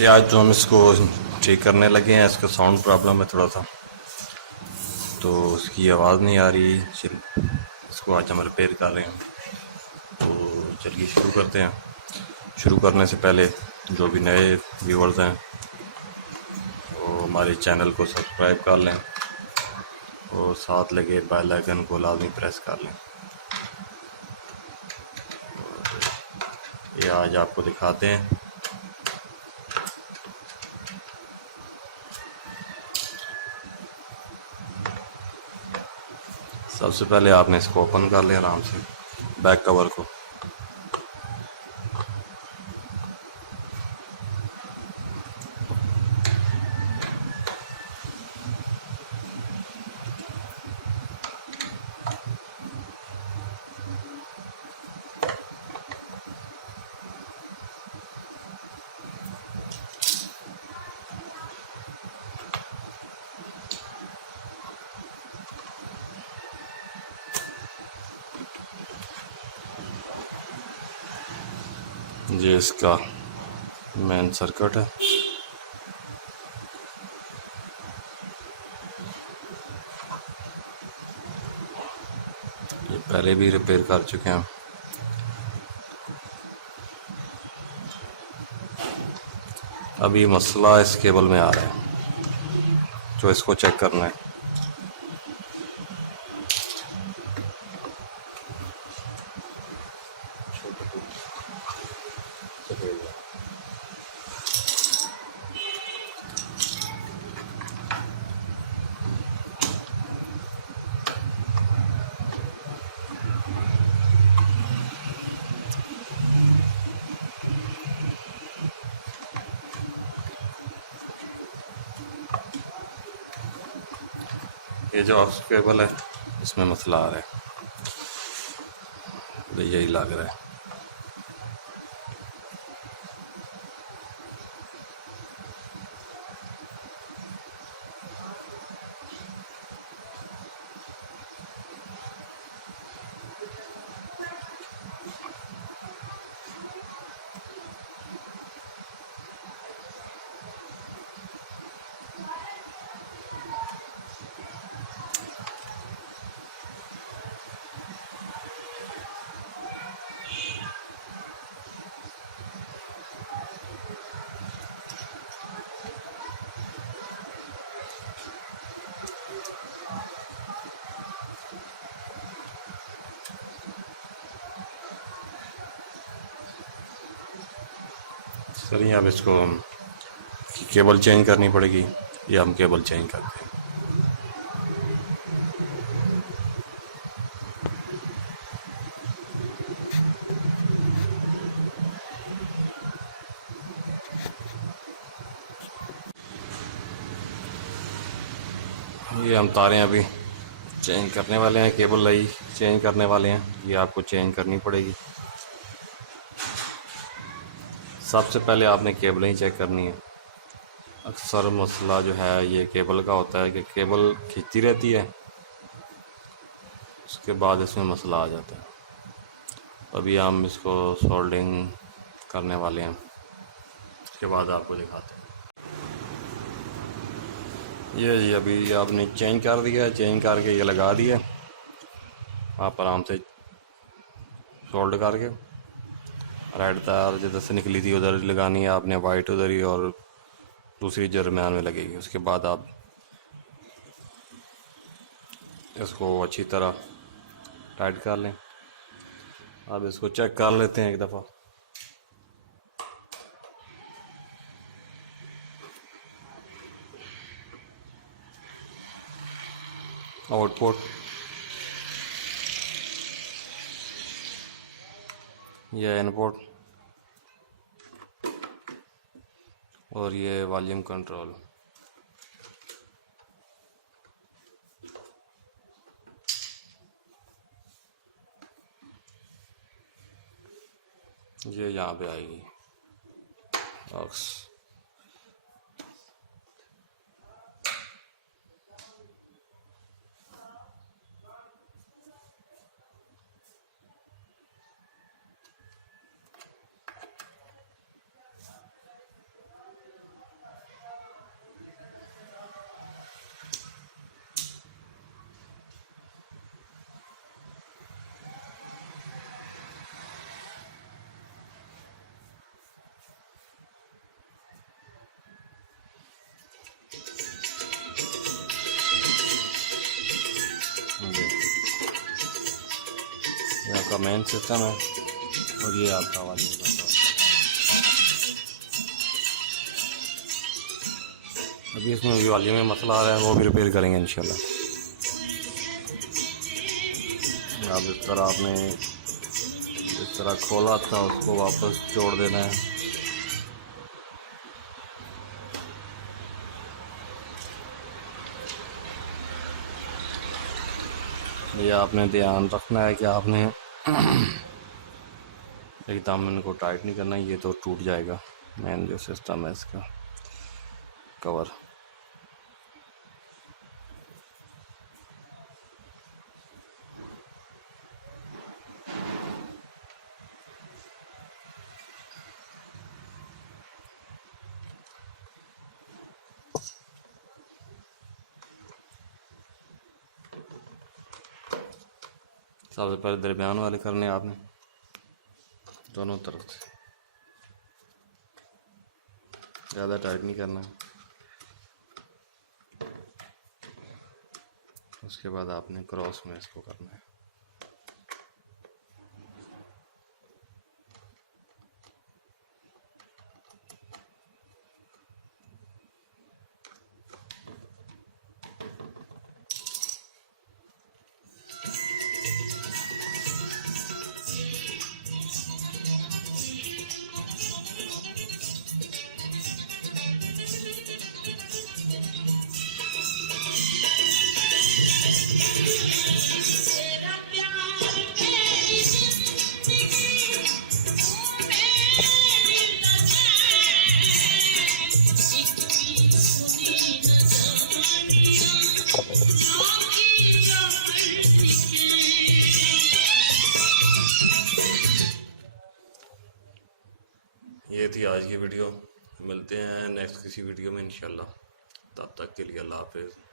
ये आज जो हम इसको ठीक करने लगे हैं, इसका साउंड प्रॉब्लम है थोड़ा सा, तो उसकी आवाज़ नहीं आ रही। इसको आज हम रिपेयर कर रहे हैं, तो चलिए शुरू करते हैं। शुरू करने से पहले जो भी नए व्यूअर्स हैं वो हमारे चैनल को सब्सक्राइब कर लें और साथ लगे बेल आइकन को लाजमी प्रेस कर लें। ये आज आपको दिखाते हैं। सबसे पहले आपने इसको ओपन कर लें आराम से, बैक कवर को। ये इसका मेन सर्किट है। ये पहले भी रिपेयर कर चुके हैं। अभी मसला इस केबल में आ रहा है, जो इसको चेक करना है। ये जो ऑक्स केबल है, इसमें मसला आ रहा है, तो यही लग रहा है। चलिए अब इसको केबल चेंज करनी पड़ेगी, या हम केबल चेंज करते हैं। ये हम तारें अभी चेंज करने वाले हैं, केबल लाई चेंज करने वाले हैं। ये आपको चेंज करनी पड़ेगी। सबसे पहले आपने केबल ही चेक करनी है। अक्सर मसला जो है ये केबल का होता है कि केबल खींचती रहती है, उसके बाद इसमें मसला आ जाता है। अभी हम इसको सोल्डिंग करने वाले हैं, उसके बाद आपको दिखाते हैं। ये अभी आपने चेंज कर दिया है, चेंज करके ये लगा दिया। आप आराम से सोल्ड करके रेड तार जिधर से निकली थी उधर लगानी है आपने, वाइट उधर ही, और दूसरी दरम्यान में लगेगी। उसके बाद आप इसको अच्छी तरह टाइट कर लें। अब इसको चेक कर लेते हैं एक दफ़ा। आउटपुट, ये इनपुट, और ये वॉल्यूम कंट्रोल। ये यहाँ पे आएगी ऑक्स। आपका मेन सिस्टम है और ये आपका वॉल्यूम कंट्रोल। अभी इसमें भी वॉल्यूम में मसला आ रहा है, वो भी रिपेयर करेंगे इंशाल्लाह। अब इस तरह आपने जिस तरह खोला था उसको वापस जोड़ देना है। ये आपने ध्यान रखना है कि आपने एकदम इनको टाइट नहीं करना, ये तो टूट जाएगा मेन जो सिस्टम है इसका कवर। सबसे पहले दरमियान वाले करने आपने दोनों तरफ से, ज़्यादा टाइट नहीं करना। उसके बाद आपने क्रॉस में इसको करना है। ये थी आज की वीडियो। मिलते हैं नेक्स्ट किसी वीडियो में इंशाल्लाह। तब तक के लिए अल्लाह हाफिज़।